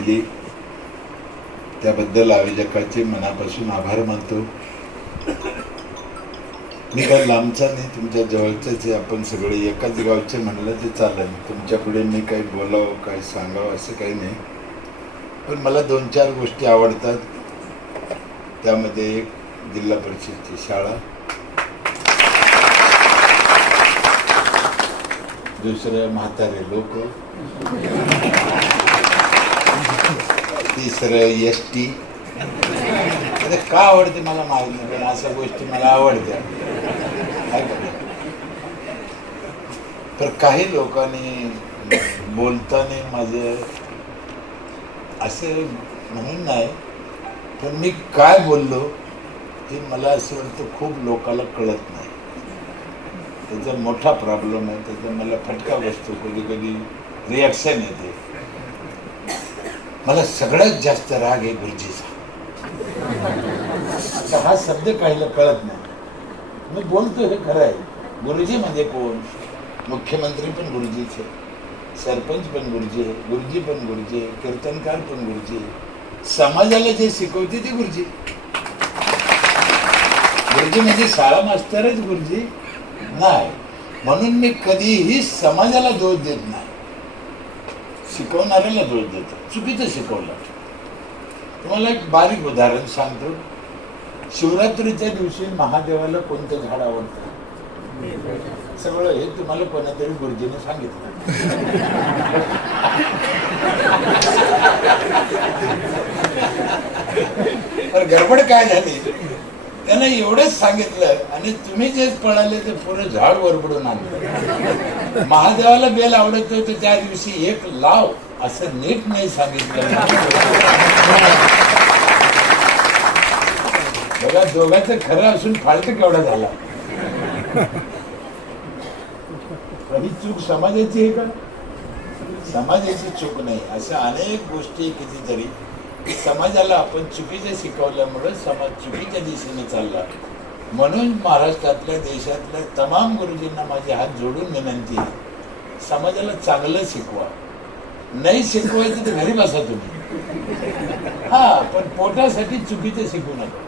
दिली. त्याबद्दल आयोजकाचे मनापासून आभार मानतो. मी काय लांबचा नाही तुमच्या जवळचंच आहे. आपण सगळे एकाच गावचे म्हणलं ते चालेल. तुमच्याकडे मी काही बोलावं काय सांगावं असं काही नाही. पण मला दोन चार गोष्टी आवडतात. त्यामध्ये एक जिल्हा परिषदची शाळा. दुसरं म्हातारे लोक. तिसरं एस टी आता का आवडते मला माहीत नाही पण अशा गोष्टी मला आवडत्या. तर काही लोकांनी बोलताना माझं असं म्हणून नाही पण मी काय बोललो हे मला असं वाटतं खूप लोकांना कळत नाही. त्याचा मोठा प्रॉब्लेम आहे त्याचा मला फटका बसतो कधी कधी रिॲक्शन येते. मला सगळ्यात जास्त राग आहे गुरुजीचा. आता हा शब्द काहीला कळत नाही. मी बोलतो हे खरं आहे. गुरुजी म्हणजे कोण? मुख्यमंत्री पण गुरुजीच. आहे सरपंच पण गुरुजी. आहे गुरुजी पण गुरुजी. आहे कीर्तनकार पण गुरुजी. आहे समाजाला जे शिकवते ते गुरुजी. गुरुजी म्हणजे शाळा मास्तरच गुरुजी. नाही. म्हणून मी कधीही समाजाला दोष देत नाही. शिकवणाऱ्याला दोष देतो चुकीचं शिकवलं. तुम्हाला एक बारीक उदाहरण सांगतो. शिवरात्रीच्या दिवशी महादेवाला कोणतं झाड आवडतं? सगळं हे तुम्हाला कोणातरी गुरुजीने सांगितलं. गडबड काय झाली? त्यानं एवढंच सांगितलं आणि तुम्ही जे पळाले ते पूर्ण झाड वरबडून आणलं. महादेवाला बेल आवडत होतं त्या दिवशी एक लाव असं नीट नाही सांगितलं. बघा दोघांचं खरं असून फालत केवढा झाला. ही चूक समाजाची आहे का? समाजाची चूक नाही. अशा अनेक गोष्टी कितीतरी समाजाला आपण चुकीचं शिकवल्यामुळे समाज चुकीच्या दिशेने चालला. म्हणून महाराष्ट्रातल्या देशातल्या तमाम गुरुजींना माझे हात जोडून विनंती आहे. समाजाला चांगलं शिकवा. नाही शिकवायचं तर घरी बसा तुम्ही. हा पण पोटासाठी चुकीचं शिकू नका.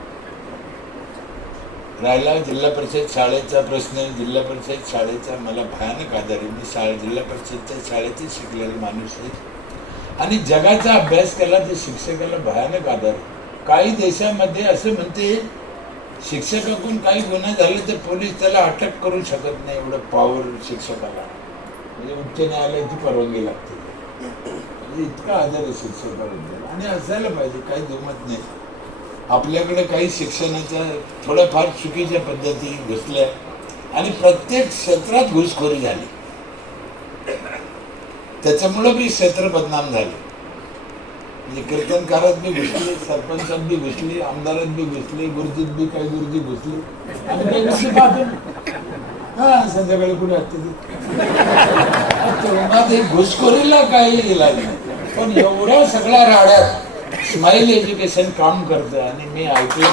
राहिला जिल्हा परिषद शाळेचा प्रश्न जिल्हा परिषद शाळेचा मला भयानक आजार आहे मी शाळा जिल्हा परिषदच्या शाळेतच शिकलेला माणूस आहे. आणि जगाचा अभ्यास केला तर शिक्षकाला भयानक आधार काही देशामध्ये असं म्हणते शिक्षकाकडून काही गुन्हा झाले तर पोलीस त्याला अटक करू शकत नाही एवढं पॉवर शिक्षकाला. म्हणजे उच्च न्यायालयाची परवानगी लागते. म्हणजे इतका आधार आहे शिक्षकाबद्दल. आणि असायला पाहिजे काही दुमत नाही. आपल्याकडे काही शिक्षणाच्या थोड्याफार चुकीच्या पद्धती घुसल्या आणि प्रत्येक क्षेत्रात घुसखोरी झाली. त्याच्यामुळं मी क्षेत्र बदनाम झाले. म्हणजे कीर्तनकारात बी घुसले सरपंचात बी घुसली आमदारात बी घुसले गुरुजीत बी काही गुरुजी घुसले. आणि काही घुसली पाहतो हा संध्याकाळी कुठे असते तेव्हा ते घुसखोरीला काही इलाज नाही. पण एवढ्या सगळ्या राड्यात स्माईल एज्युकेशन काम करतं आणि मी ऐकलं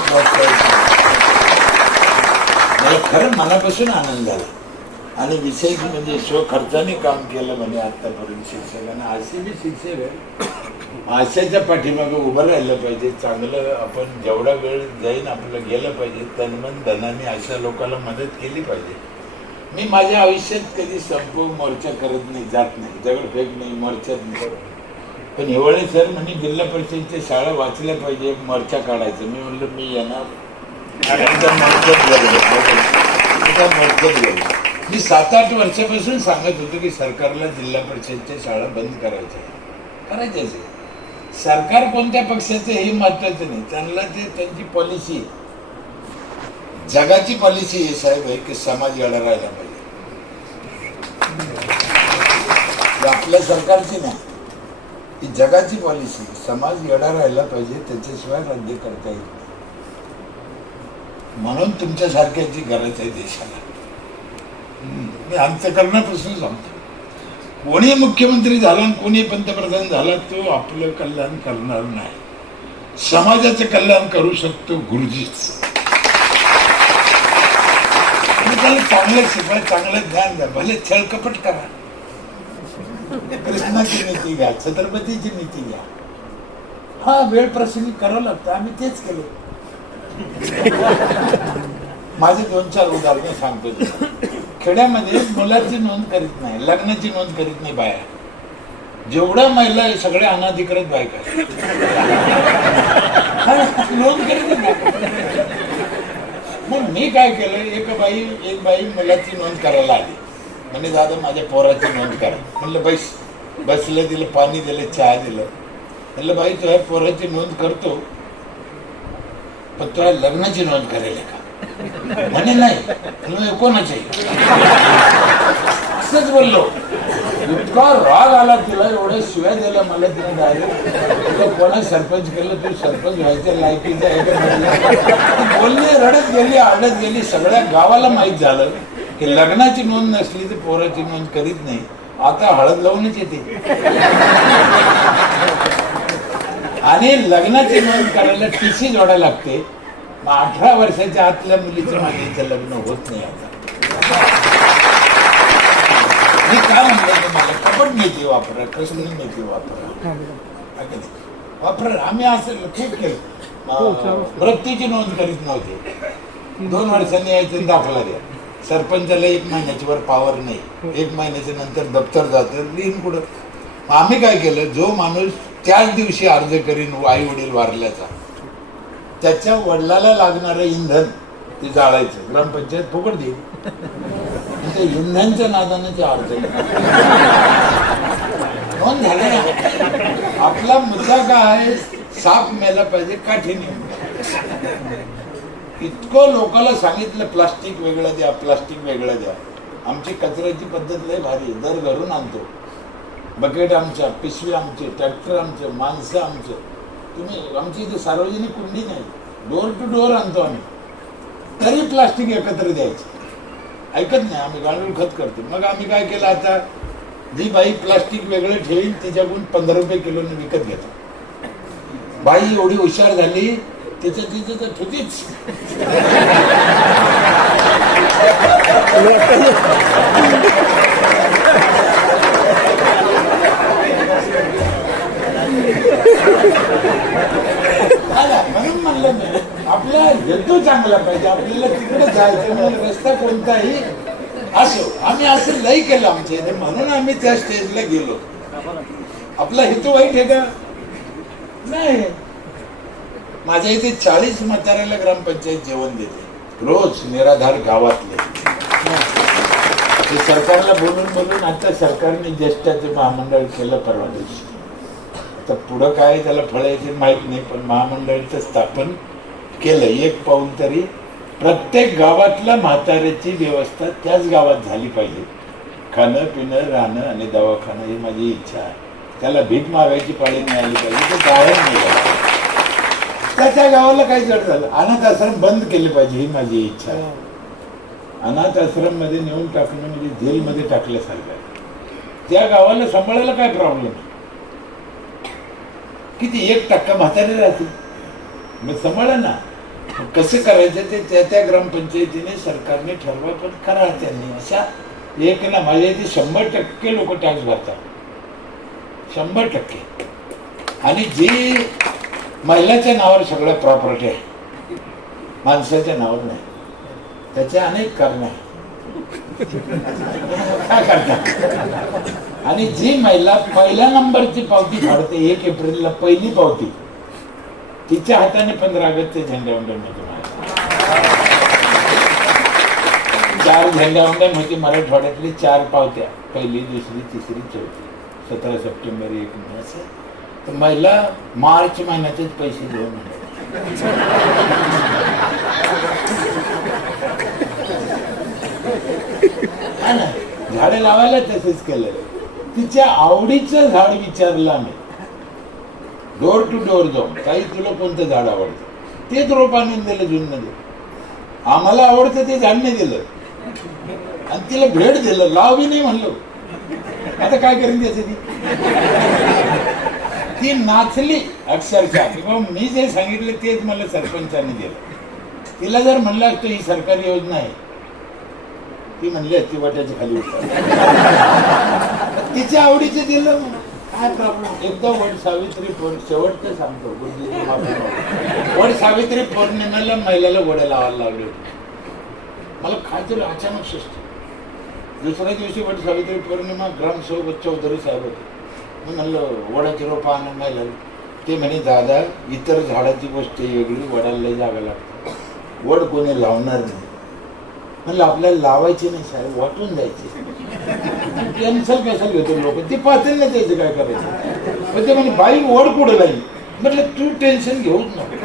मला खरं मनापासून आनंद झाला आणि विशेष म्हणजे स्वखर्चाने काम केलं म्हणजे आतापर्यंत शिक्षकांना. असे बी शिक्षक आहे. आशाच्या पाठीमागे उभं राहिलं पाहिजे. चांगलं आपण जेवढा वेळ जाईन आपलं गेलं पाहिजे. तनमन धनाने अशा लोकांना मदत केली पाहिजे. मी माझ्या आयुष्यात कधी संप मोर्चा करत नाही जात नाही. दगडफेक नाही मोर्चात नाही. पण हिवाळे सर म्हणे जिल्हा परिषदेच्या शाळा वाचल्या पाहिजे मोर्चा काढायचं. मी म्हणलं मी येणार. मोर्चात गेलो. मोर्चात गेलो. मी सात आठ वर्षापासून सांगत होतो की सरकारला जिल्हा परिषदच्या शाळा बंद करायच्या करायच्याच आहे. सरकार कोणत्या पक्षाचं हे महत्वाचं नाही. त्यांना ते त्यांची पॉलिसी जगाची पॉलिसी आहे साहेब आहे की समाज येणार राहायला पाहिजे. आपल्या सरकारची नाही. ही जगाची पॉलिसी समाज येणार राहायला पाहिजे त्याच्याशिवाय राज्य करता येईल म्हणून तुमच्यासारख्याची गरज आहे देशाला. मी अंतकरणापासून सांगतो. कोणी मुख्यमंत्री झाला आणि कोणी पंतप्रधान झाला तो आपलं कल्याण करणार नाही. समाजाचं कल्याण करू शकतो गुरुजीच. त्याला चांगलं शिकवा चांगलं ज्ञान द्या भले छळकपट करा. कृष्णाची नीती घ्या छत्रपतीची नीती घ्या. हा वेळ प्रसंगी करावं लागतं आम्ही तेच केलं. माझे दोन चार उदाहरणं सांगतो खेड्यामध्ये मुलाची नोंद करीत नाही लग्नाची नोंद करीत नाही बाया. जेवढ्या महिला आहे सगळ्या अनाधिकृत बायका नोंद करीत मग मी काय केलं एक बाई एक बाई मुलाची नोंद करायला आली. म्हणजे दादा माझ्या पोराची नोंद करा. म्हणलं बैस. बसलं दिलं पाणी दिलं चहा दिलं. म्हणलं बाई तुझ्या पोराची नोंद करतो पण तुझ्या लग्नाची नोंद करायला का? म्हणे नाही. कोणाचे? असंच बोललो. इतका राग आला तिला एवढ्या शिव्या दिल्या मला तिने डायरेक्ट कोणा सरपंच केलं तू सरपंच व्हायच्या लायकीचं आहे का बोलली रडत गेली आडत गेली. सगळ्या गावाला माहीत झालं की लग्नाची नोंद नसली तर पोराची नोंद करीत नाही. आता हळद लावूनच येते. आणि लग्नाची नोंद करायला टीसी जोडायला लागते. अठरा वर्षाच्या आतल्या मुलीचं माझ्या लग्न होत नाही आता. मी काय म्हणलं तुम्हाला? कपट मेथी वापरा कसली मेथी वापरा? है? वापरा. आम्ही असं खूप केलं. अं, मृत्यूची नोंद करीत नव्हते. दोन वर्षांनी यायचं दाखला द्या. सरपंचाला एक महिन्याची वर पावर नाही. एक महिन्याच्या नंतर दप्तर जातं. लिहिन कुठं? मग आम्ही काय केलं? जो माणूस त्याच दिवशी अर्ज करीन आई वडील वारल्याचा. त्याच्या वडिलाला लागणारं इंधन ते जाळायचं. ग्रामपंचायत फुकट देईल. ते इंधनच्या नादाने ते अडचण नोंद झालं आपला मुद्दा काय आहे? साप मेला पाहिजे काठी इतकं लोकांना सांगितलं प्लास्टिक वेगळं द्या प्लास्टिक वेगळं द्या. आमची कचऱ्याची पद्धत लय भारी आहे. दर घरून आणतो. बकेट आमच्या पिशवी आमचे ट्रॅक्टर आमचे माणसं आमचं. तुम्ही आमची इथे सार्वजनिक कुंडी नाही. डोर टू डोर आणतो आम्ही. तरी प्लास्टिक एकत्र द्यायचं. ऐकत नाही आम्ही गांडूळ खत करतो. मग आम्ही काय केलं आता? जी बाई प्लास्टिक वेगळं ठेवीन तिच्याकडून पंधरा रुपये किलोने विकत घेतो. बाई एवढी हुशार झाली तिचं तिचं तर ठुतीच. म्हणून म्हणलं मी आपला हेतू चांगला पाहिजे आपल्याला तिकडे जायचं म्हणून रस्ता कोणताही असो. आम्ही असं लई केलं आमच्या म्हणून आम्ही त्या स्टेजला गेलो. आपला हेतू वाईट आहे का? नाही. माझ्या इथे चाळीस म्हाताऱ्याला ग्रामपंचायत जेवण देते. रोज निराधार गावातले. ते सरकारला बोलून बोलून आता सरकारने ज्येष्ठाचे महामंडळ केलं परवा दिवशी. तर पुढं काय त्याला फळ येतील माहीत नाही पण महामंडळाचं स्थापन केलं. एक पाऊल तरी प्रत्येक गावातल्या म्हाताऱ्याची व्यवस्था त्याच गावात झाली पाहिजे. खाणं पिणं राहणं आणि दवाखाना ही माझी इच्छा आहे. त्याला भीक मागायची पाळी मिळाली पाहिजे तर बाहेर निघालं त्याच्या गावाला काय जड झालं. अनाथ आश्रम बंद केले पाहिजे ही माझी इच्छा आहे. अनाथ आश्रममध्ये नेऊन टाकणं म्हणजे जेलमध्ये टाकल्यासारखं आहे. त्या गावाला सांभाळायला काय प्रॉब्लेम किती एक टक्का म्हातारे राहतील मग सांभाळा ना. कसं करायचं ते त्या त्या ग्रामपंचायतीने सरकारने ठरवा पण करा त्यांनी. अशा एक ना माझ्या इथे शंभर टक्के लोक टॅक्स भरतात. शंभर टक्के. आणि जी महिलाच्या नावावर सगळं प्रॉपर्टी आहे माणसाच्या नावावर नाही. त्याचे अनेक कारण आहे काय करतात आणि जी महिला पहिल्या नंबरची पावती फाडते एक एप्रिलला पहिली पावती तिच्या हाताने पंधरा ऑगस्टचे उंडण होते चार झेंडावंदन होती मराठवाड्यातली चार पावत्या पहिली दुसरी तिसरी चौथी सतरा सप्टेंबर एक महिना तर महिला मार्च महिन्याचेच पैसे देऊन झाडे लावायला तसेच केलं तिच्या आवडीचं झाड विचारलं आम्ही. डोर टू डोर जाऊन. काही तुला कोणतं झाड आवडतं? तेच रोप आणून दिलं जूनमध्ये आम्हाला आवडतं ते झाड नाही दिलं. आणि तिला भेट दिलं. लाव बी नाही म्हणलो. आता काय करेन त्याचं ती? ती नाचली अक्षरशः. किंवा मी जे सांगितलं तेच मला सरपंचाने दिलं. तिला जर म्हणलं असतं ही सरकारी योजना आहे. ती म्हणली असती वाट्याच्या खाली उतर आवडीचे दिलं काय प्रॉब्लेम एकदा वड सावित्री शेवटचं सांगतो वड सावित्री पौर्णिमेला महिलाला वडे लावायला लागले होते. मला काहीतरी अचानक सुचत दुसऱ्या दिवशी वट सावित्री पौर्णिमा ग्रामसेवक चौधरी साहेब होते. मी म्हणलं वडाची रोपं आणून नाही ते म्हणे दादा इतर झाडाची गोष्ट वेगळी वडाला लय जागा लागते. वड कोणी लावणार नाही. म्हणलं आपल्याला लावायची नाही साहेब वाटून द्यायची. कॅन्सल कॅन्सल घेतो लोक. ते पाहतील ना त्याचं काय करायचं. पण ते म्हणजे बाई ओढ पुढे जाईल म्हटलं तू टेन्शन घेऊच नको.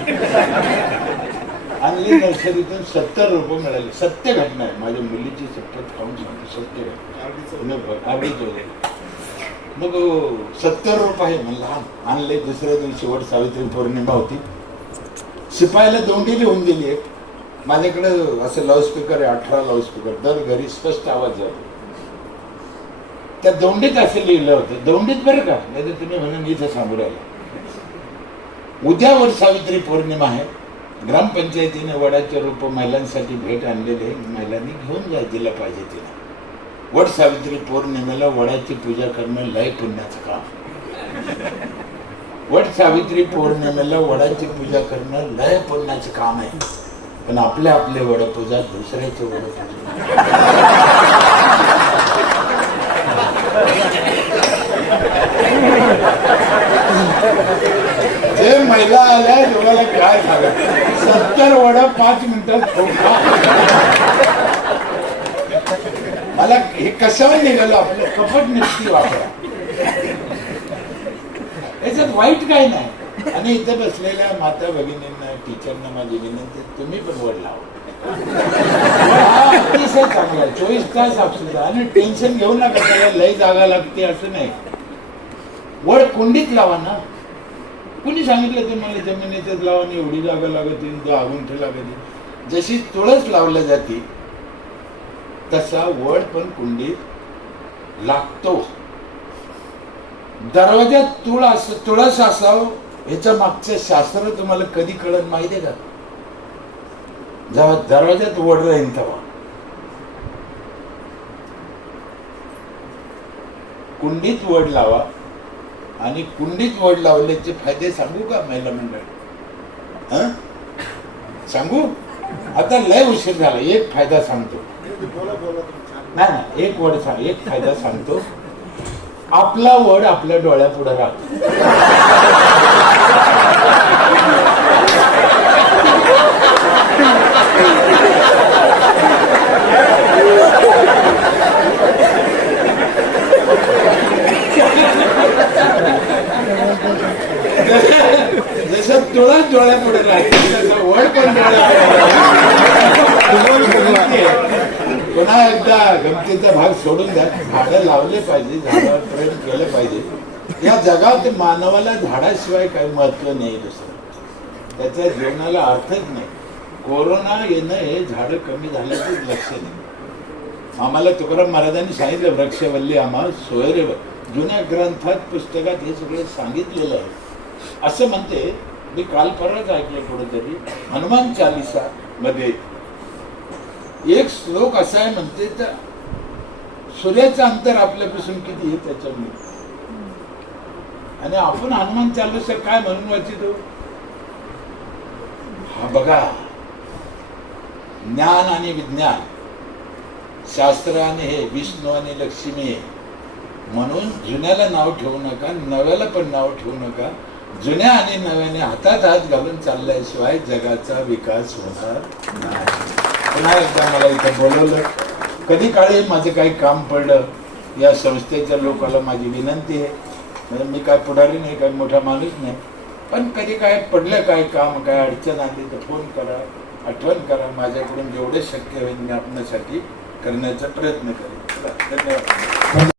आणली नर्सरीतून सत्तर रुपये मिळाले. सत्य घटना आहे. माझ्या मुलीची शपथ खाऊन सांगतो सत्य घटना. मग आवडीच मग सत्तर रुपये म्हणलं आणले दुसऱ्या दिवशी वट सावित्री पौर्णिमा होती. शिपायाला दोंडी लिहून दिली एक. माझ्याकडे असं लाऊडस्पीकर आहे अठरा लाऊडस्पीकर दर घरी स्पष्ट आवाज जातो त्या दोंडीत असं लिहिलं होतं. दोंडीत बरं का? नाही तर तुम्ही म्हणून इथं सांगू राहिला. उद्यावर सावित्री पौर्णिमा आहे. ग्रामपंचायतीने वडाचे रोप महिलांसाठी भेट आणलेले आहे. महिलांनी घेऊन जा दिलं पाहिजे तिला. वड सावित्री पौर्णिमेला वडाची पूजा करणं लय पुण्याचं काम. वड सावित्री पौर्णिमेला वडाची पूजा करणं लय पुण्याचं काम आहे. पण आपले आपले वडपूजा दुसऱ्याचे वडपूजा. जे महिला आल्या तुम्हाला काय झालं सत्तर वड पाच मिनिटात मला हे कशावर निघालं? आपलं कपट निष्ठी वापरा. याच्यात वाईट काय नाही. आणि इथे बसलेल्या माता भगिनींना टीचरना माझी विनंती तुम्ही पण वड लावा. अतिशय चांगला चोवीस तास आपसून आणि टेन्शन घेऊ नका त्याला लय जागा लागते असं नाही. वड कुंडीत लावा ना. कुणी सांगितलं तुम्हाला जमिनीतच लावा आणि एवढी जागा लागत आगुंठ लागत. जशी तुळस लावल्या जाते तसा वड पण कुंडीत लागतो. दरवाज्यात तुळ अस तुळस असावं याच्या मागचं शास्त्र तुम्हाला कधी कळत माहितीये का? जेव्हा दरवाज्यात वड राहील तेव्हा. कुंडीत वड लावा आणि कुंडीत वड लावल्याचे फायदे सांगू का महिला मंडळ? सांगू? आता लय उशीर झाला एक फायदा सांगतो. नाही ना एक वड सांग एक फायदा सांगतो. आपला वड आपल्या डोळ्यापुढे राहतो. जसं डोळ्यापुढे राहते वड पण पुन्हा एकदा गमतीचा भाग सोडून द्या झाडं लावले पाहिजे झाडावर प्रेम केलं पाहिजे. या जगात मानवाला झाडाशिवाय काही महत्त्व नाही दुसरं. त्याच्या जीवनाला अर्थच नाही. कोरोना येणं हे झाडं कमी झाल्याचं लक्ष नाही. आम्हाला तुकाराम महाराजांनी सांगितलं वृक्षवल्ली आम्हा सोयरे जुन्या ग्रंथात पुस्तकात हे सगळे सांगितलेलं आहे. असं म्हणते मी काल परवाच ऐकलं कुठेतरी हनुमान चालिसा मध्ये. एक श्लोक असा आहे म्हणते तर सूर्याचं अंतर आपल्यापासून किती आहे त्याच्यामुळे? आणि आपण हनुमान चालिसा काय म्हणून वाचितो? बघा. ज्ञान आणि विज्ञान शास्त्र आणि हे विष्णू आणि लक्ष्मी आहे. म्हणून जुन्याला नाव ठेवू नका नव्याला पण नाव ठेवू नका. जुन्या आणि नव्याने हातात हात घालून चालल्याशिवाय जगाचा विकास होणार नाही. पुन्हा एकदा मला इथं बोलवलं. कधी काळी माझं काही काम पडलं या संस्थेच्या लोकांना माझी विनंती आहे. म्हणजे मी काय पुढारी नाही काय मोठा माणूस नाही. पण कधी काय पडलं काय काम काय अडचण आली तर फोन करा आठवण करा. माझ्याकडून जेवढे शक्य होईल मी आपल्यासाठी करण्याचा प्रयत्न करेन. धन्यवाद.